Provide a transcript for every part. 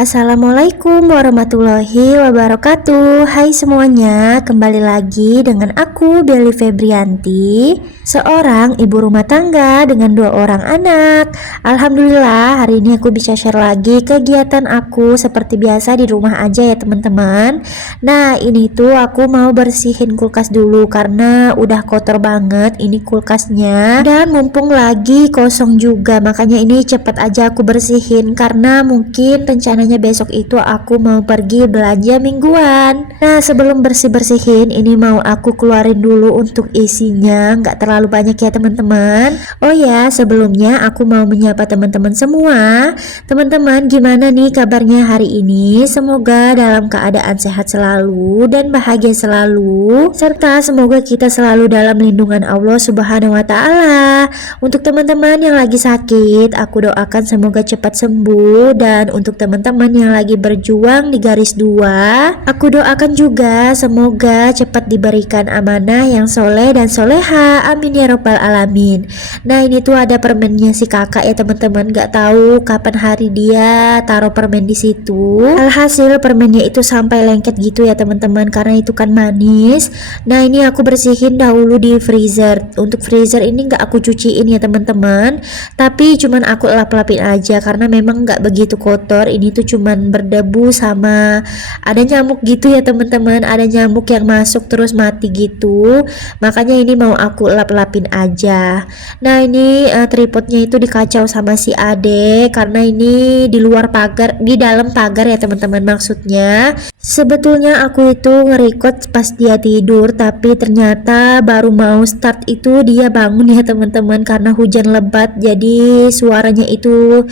Assalamualaikum warahmatullahi wabarakatuh. Hai semuanya, kembali lagi dengan aku Belly Febrianti, seorang ibu rumah tangga dengan 2 orang anak. Alhamdulillah hari ini aku bisa share lagi kegiatan aku seperti biasa di rumah aja ya teman-teman. Nah ini tuh aku mau bersihin kulkas dulu karena udah kotor banget ini kulkasnya, dan mumpung lagi kosong juga makanya ini cepet aja aku bersihin karena mungkin rencananya besok itu aku mau pergi belanja mingguan. Nah sebelum bersih-bersihin ini mau aku keluarin dulu untuk isinya, nggak terlalu banyak ya teman-teman. Oh ya sebelumnya aku mau menyapa teman-teman semua. Teman-teman gimana nih kabarnya hari ini? Semoga dalam keadaan sehat selalu dan bahagia selalu, serta semoga kita selalu dalam lindungan Allah Subhanahu wa Ta'ala. Untuk teman-teman yang lagi sakit, aku doakan semoga cepat sembuh, dan untuk teman-teman yang lagi berjuang di garis 2, aku doakan juga semoga cepat diberikan amanah yang soleh dan soleha, amin ya robbal alamin. Nah ini tuh ada permennya si kakak ya teman-teman, gak tahu kapan hari dia taruh permen di situ. Alhasil permennya itu sampai lengket gitu ya teman-teman, karena itu kan manis. Nah ini aku bersihin dahulu di freezer. Untuk freezer ini gak aku cuciin ya teman-teman, tapi cuman aku lap-lapin aja karena memang gak begitu kotor. Ini tuh cuman berdebu sama ada nyamuk gitu ya teman-teman, ada nyamuk yang masuk terus mati gitu, makanya ini mau aku lap-lapin aja. Nah ini tripodnya itu dikacau sama si Ade karena ini di luar pagar, di dalam pagar ya teman-teman. Maksudnya sebetulnya aku itu nge-record pas dia tidur, tapi ternyata baru mau start itu dia bangun ya teman-teman, karena hujan lebat jadi suaranya itu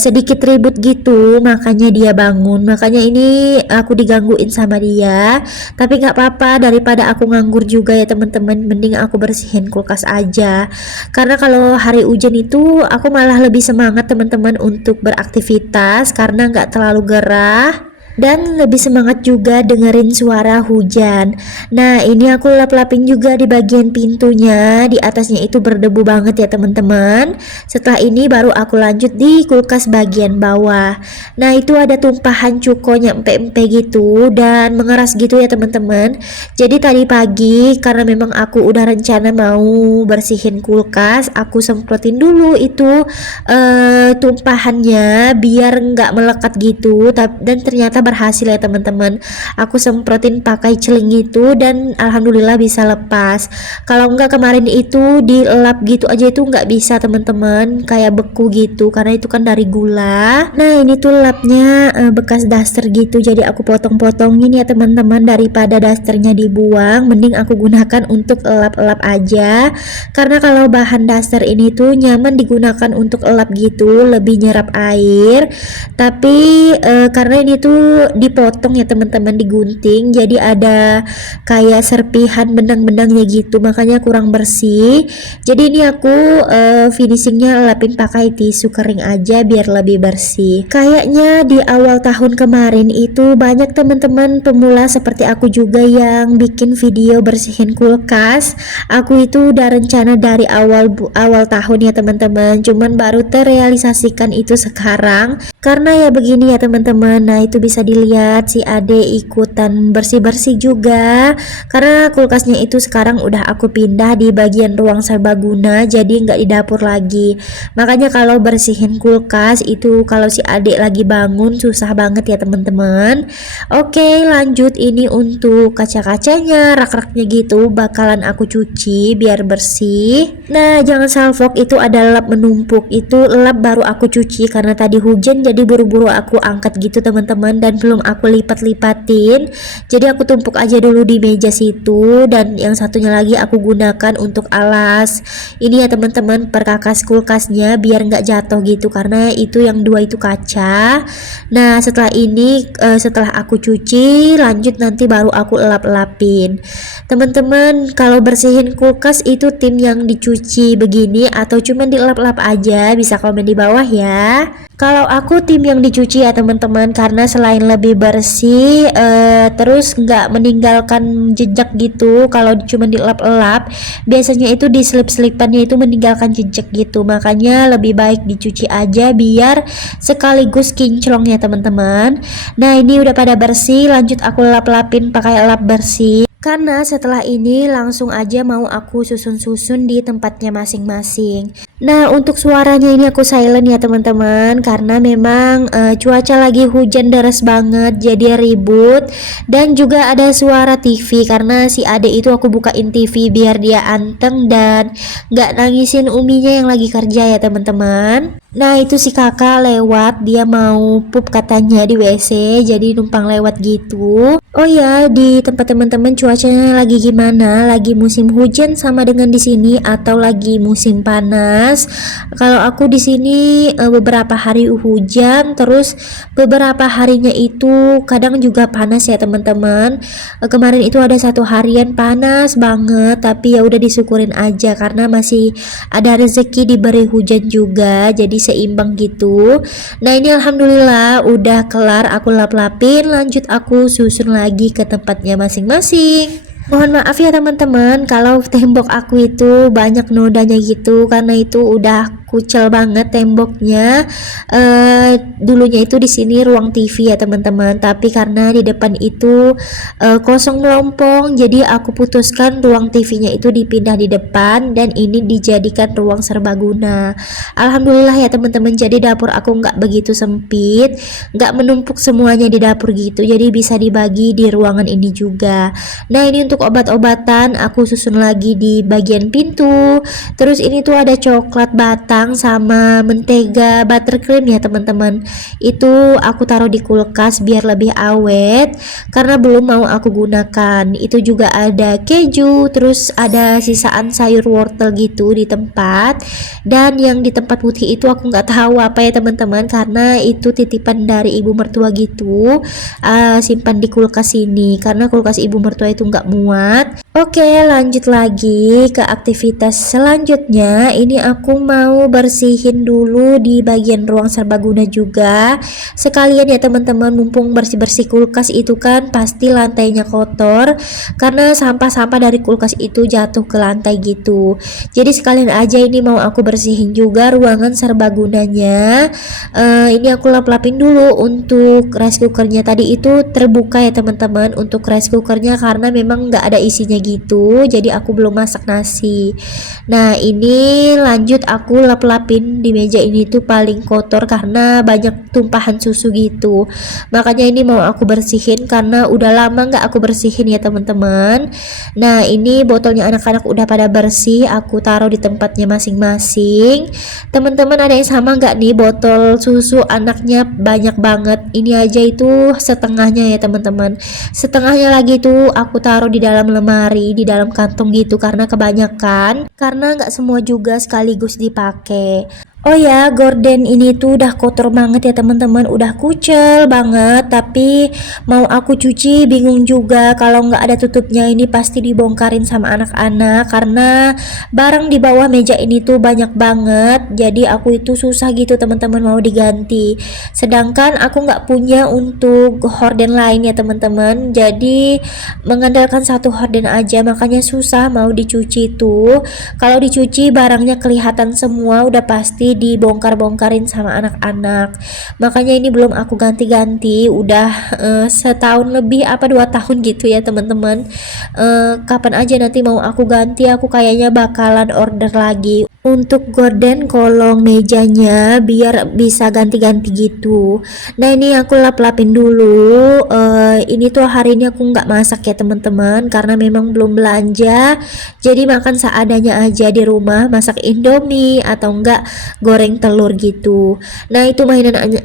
sedikit ribut gitu, makanya dia bangun. Makanya ini aku digangguin sama dia, tapi nggak apa-apa, daripada aku nganggur juga ya teman-teman, mending aku bersihin kulkas aja. Karena kalau hari hujan itu aku malah lebih semangat teman-teman untuk beraktivitas karena nggak terlalu gerah dan lebih semangat juga dengerin suara hujan. Nah ini aku lap-lapin juga di bagian pintunya, di atasnya itu berdebu banget ya teman-teman. Setelah ini baru aku lanjut di kulkas bagian bawah. Nah itu ada tumpahan cukonya empe-empe gitu dan mengeras gitu ya teman-teman. Jadi tadi pagi karena memang aku udah rencana mau bersihin kulkas, aku semprotin dulu itu tumpahannya biar nggak melekat gitu, dan ternyata berhasil ya teman-teman. Aku semprotin pakai celing itu dan alhamdulillah bisa lepas. Kalau enggak kemarin itu dilap gitu aja itu nggak bisa teman-teman, kayak beku gitu karena itu kan dari gula. Nah ini tuh lapnya bekas daster gitu, jadi aku potong-potongin ya teman-teman, daripada dasternya dibuang mending aku gunakan untuk elap-elap aja, karena kalau bahan daster ini tuh nyaman digunakan untuk elap gitu, lebih nyerap air. Tapi karena ini tuh dipotong ya teman-teman, digunting, jadi ada kayak serpihan benang-benangnya gitu, makanya kurang bersih. Jadi ini aku finishingnya lapin pakai tisu kering aja biar lebih bersih. Kayaknya di awal tahun kemarin itu banyak teman-teman pemula seperti aku juga yang bikin video bersihin kulkas. Aku itu udah rencana dari awal tahun ya teman-teman, cuman baru terrealisasikan itu sekarang karena ya begini ya teman-teman. Nah itu bisa dilihat si Ade ikutan bersih-bersih juga karena kulkasnya itu sekarang udah aku pindah di bagian ruang serbaguna, jadi nggak di dapur lagi. Makanya kalau bersihin kulkas itu kalau si Ade lagi bangun susah banget ya teman-teman. Oke lanjut, ini untuk kaca-kacanya, rak-raknya gitu bakalan aku cuci biar bersih. Nah jangan salfok, itu ada lap menumpuk, itu lap baru aku cuci karena tadi hujan jadi buru-buru aku angkat gitu teman-teman, dan belum aku lipat-lipatin, jadi aku tumpuk aja dulu di meja situ. Dan yang satunya lagi aku gunakan untuk alas ini ya teman-teman, perkakas kulkasnya biar nggak jatuh gitu karena itu yang dua itu kaca. Nah setelah ini setelah aku cuci lanjut nanti baru aku elap-elapin teman-teman. Kalau bersihin kulkas itu tim yang dicuci begini atau cuman dielap-elap aja, bisa komen di bawah ya. Kalau aku tim yang dicuci ya teman-teman, karena selain lebih bersih, terus nggak meninggalkan jejak gitu. Kalau cuma dilap-lap, biasanya itu di selip-selipannya itu meninggalkan jejak gitu. Makanya lebih baik dicuci aja biar sekaligus kinclong ya teman-teman. Nah ini udah pada bersih, lanjut aku lap-lapin pakai lap bersih. Karena setelah ini langsung aja mau aku susun-susun di tempatnya masing-masing. Nah untuk suaranya ini aku silent ya teman-teman, karena memang cuaca lagi hujan deras banget jadi ribut. Dan juga ada suara TV karena si adek itu aku bukain TV biar dia anteng dan gak nangisin uminya yang lagi kerja ya teman-teman. Nah itu si kakak lewat, dia mau pup katanya di WC, jadi numpang lewat gitu. Oh ya, di tempat teman-teman cuacanya lagi gimana? Lagi musim hujan sama dengan di sini atau lagi musim panas? Kalau aku di sini beberapa hari hujan, terus beberapa harinya itu kadang juga panas ya teman-teman. Kemarin itu ada satu harian panas banget, tapi ya udah disyukurin aja karena masih ada rezeki diberi hujan juga, jadi seimbang gitu. Nah ini alhamdulillah udah kelar aku lap-lapin, lanjut aku susun lagi ke tempatnya masing-masing. Mohon maaf ya teman-teman kalau tembok aku itu banyak nodanya gitu, karena itu udah kucel banget temboknya. Dulunya itu di sini ruang TV ya teman-teman, tapi karena di depan itu kosong melompong, jadi aku putuskan ruang TV-nya itu dipindah di depan dan ini dijadikan ruang serbaguna. Alhamdulillah ya teman-teman, jadi dapur aku nggak begitu sempit, nggak menumpuk semuanya di dapur gitu, jadi bisa dibagi di ruangan ini juga. Nah ini untuk obat-obatan aku susun lagi di bagian pintu. Terus ini tuh ada coklat batang sama mentega buttercream ya teman-teman, itu aku taruh di kulkas biar lebih awet karena belum mau aku gunakan. Itu juga ada keju, terus ada sisaan sayur wortel gitu di tempat, dan yang di tempat putih itu aku nggak tahu apa ya teman-teman, karena itu titipan dari ibu mertua gitu. Simpan di kulkas ini karena kulkas ibu mertua itu nggak muat. Oke lanjut lagi ke aktivitas selanjutnya. Ini aku mau bersihin dulu di bagian ruang serbaguna juga sekalian ya teman-teman, mumpung bersih-bersih kulkas itu kan pasti lantainya kotor karena sampah-sampah dari kulkas itu jatuh ke lantai gitu. Jadi sekalian aja ini mau aku bersihin juga ruangan serbagunanya. Ini aku lap-lapin dulu untuk rice cookernya, tadi itu terbuka ya teman-teman untuk rice cookernya karena memang nggak ada isinya gitu, jadi aku belum masak nasi. Nah ini lanjut aku lap-lapin di meja ini tuh paling kotor karena banyak tumpahan susu gitu, makanya ini mau aku bersihin karena udah lama nggak aku bersihin ya teman-teman. Nah ini botolnya anak-anak udah pada bersih, aku taruh di tempatnya masing-masing. Teman-teman ada yang sama nggak nih, botol susu anaknya banyak banget, ini aja itu setengahnya ya teman-teman, setengahnya lagi tuh aku taruh di dalam lemari, di dalam kantong gitu karena kebanyakan, karena nggak semua juga sekaligus dipakai. Oh ya, gorden ini tuh udah kotor banget ya teman-teman, udah kucel banget, tapi mau aku cuci bingung juga kalau nggak ada tutupnya, ini pasti dibongkarin sama anak-anak karena barang di bawah meja ini tuh banyak banget, jadi aku itu susah gitu teman-teman mau diganti. Sedangkan aku nggak punya untuk horden lain ya teman-teman, jadi mengandalkan satu horden aja, makanya susah mau dicuci tuh. Kalau dicuci barangnya kelihatan semua, udah pasti dibongkar-bongkarin sama anak-anak, makanya ini belum aku ganti-ganti udah setahun lebih apa 2 tahun gitu ya teman-teman. Kapan aja nanti mau aku ganti, aku kayaknya bakalan order lagi untuk gorden kolong mejanya biar bisa ganti-ganti gitu. Nah ini aku lap-lapin dulu. Ini tuh hari ini aku nggak masak ya teman-teman karena memang belum belanja, jadi makan seadanya aja di rumah, masak indomie atau enggak goreng telur gitu. Nah itu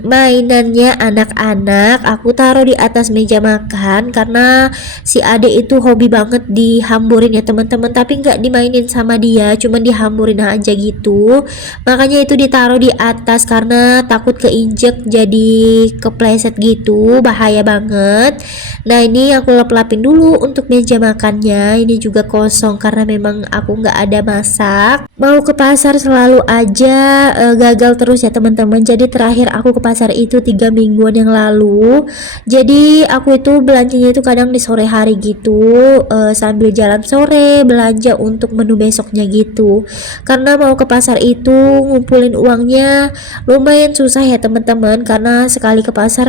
mainannya anak-anak aku taruh di atas meja makan karena si adik itu hobi banget dihamburin ya teman-teman, tapi nggak dimainin sama dia, cuman dihamburin aja gitu, makanya itu ditaruh di atas karena takut keinjek jadi kepleset gitu, bahaya banget. Nah ini aku lap-lapin dulu untuk meja makannya, ini juga kosong karena memang aku nggak ada masak. Mau ke pasar selalu aja gagal terus ya teman-teman. Jadi terakhir aku ke pasar itu 3 mingguan yang lalu. Jadi aku itu belanjanya itu kadang di sore hari gitu, sambil jalan sore belanja untuk menu besoknya gitu. Karena mau ke pasar itu ngumpulin uangnya lumayan susah ya teman-teman, karena sekali ke pasar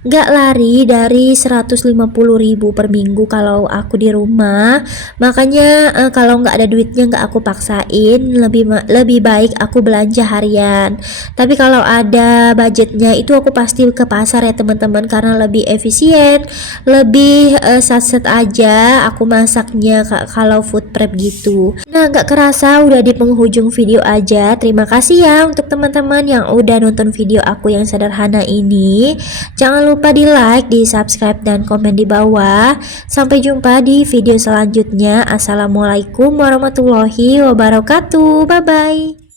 nggak lari dari 150.000 per minggu kalau aku di rumah. Makanya kalau nggak ada duitnya nggak aku paksain, lebih baik aku belanja harian. Tapi kalau ada budgetnya itu aku pasti ke pasar ya teman-teman, karena lebih efisien, lebih satset aja aku masaknya kalau food prep gitu. Nah, nggak kerasa udah di penghujung video aja. Terima kasih ya untuk teman-teman yang udah nonton video aku yang sederhana ini. Jangan lupa di like, di subscribe, dan komen di bawah. Sampai jumpa di video selanjutnya. Assalamualaikum warahmatullahi wabarakatuh. Bye bye.